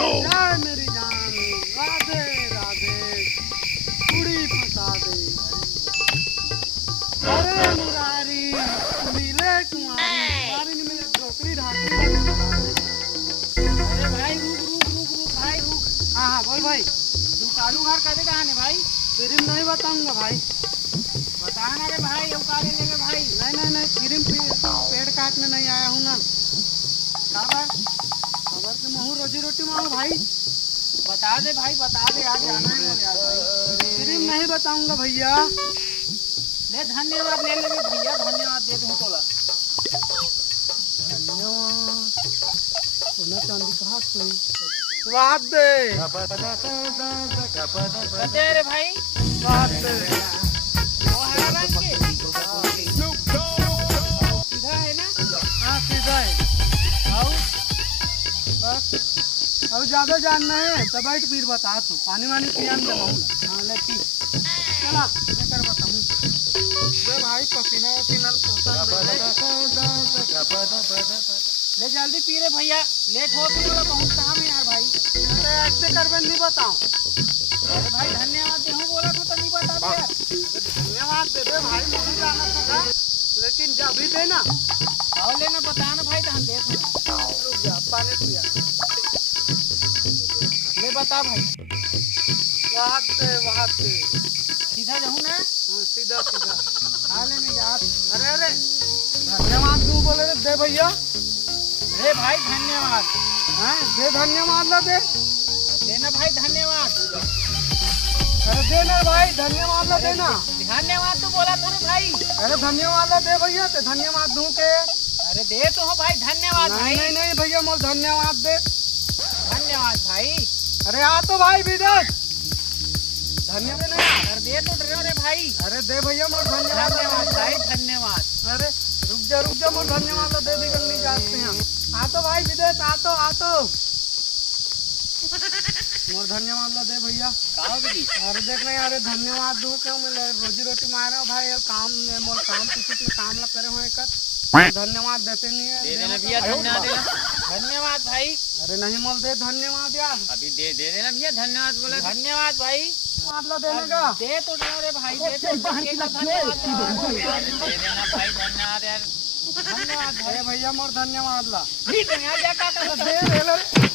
जय मेरी जान राधे राधे कुड़ी फंसा दे अरे मुरारी मिले कुमारी ने मेरी डोकरी ढाकी अरे भाई रुक भाई रुक। हाँ बोल भाई दुकानू घर कदे कहाँ है भाई? फिर नहीं बताऊंगा भाई बता ना रे भाई, ये काले लेंगे भाई। नहीं फिर पेड़ काटने नहीं आया हूँ ना खबर से महू रोजी रोटी मांगो भाई बता दे भाई, बता दे, आज जाना है बोले यार भाई। फिर नहीं बताऊंगा भैया ले धन्यवाद ले ले भैया, धन्यवाद दे दूँ तोला। धन्यवाद सोना चांदी का हाथ कोई स्वाद दे कदे रे भाई? स्वाद दे वो हरा रंग के सीधा है ना? हाँ सीधा है आओ बस अब ज्यादा जानना है तो बैठ फिर बता तू पानी वानी पियान दे बहुला हाँ ले पी चला लेकर बताऊँ दे भाई पसीना वसीना पोता ले जल्दी पी रे भैया, लेट हो तो बोला बहुत काम है यार भाई। अरे ऐसे करवे नहीं बताऊँ अरे भाई धन्यवाद दे, हूँ बोला तो नहीं बता दे यार। धन्यवाद दे दे भाई मुझे जाना था लेकिन जब भी दे ना और लेना बता ना भाई, तो हम दे दूँगा। रुक जा पानी पिया ले बता भाई, वहाँ दे सीधा जाऊँ ना? हाँ सीधा सीधा खा लेने यार। अरे धन्यवाद तू बोले रे दे भैया अरे भाई धन्यवाद। हाँ दे धन्यवाद ला दे देना भाई धन्यवाद। अरे दे ना भाई धन्यवाद ला देना धन्यवाद तो बोला था रे भाई। अरे धन्यवाद ला दे भैया ते धन्यवाद दूं के अरे दे तो हो भाई धन्यवाद भाई। नहीं भैया मोल धन्यवाद दे धन्यवाद भाई। अरे आ तो भाई विदेश धन्यवाद नहीं अरे दे तो रे भाई। अरे दे भैया मोल धन्यवाद धन्यवाद भाई धन्यवाद। अरे रुक जा मोल धन्यवाद ला दे भी करनी चाहते हैं आ तो भाई विदेश आ तो मोर धन्यवाद ला दे भैया। अरे देख ना यार धन्यवाद दूं क्यों मैं रोजी रोटी मार रहा हूँ भाई काम मोर काम कुछ काम ला करे हुए कर धन्यवाद देते नहीं है। दे देना भैया, धन्यवाद देना। धन्यवाद भाई। अरे नहीं मोल दे धन्यवाद यार। अभी दे देना भैया, धन्यवाद बोले। धन्यवाद भाई। मतलब देने का दे तो रे भाई, दे तो धन्यवाद दे देना भाई, धन्यवाद यार। धन्यवाद अरे भैया मोर धन्यवाद ला ठीक है यार, क्या दे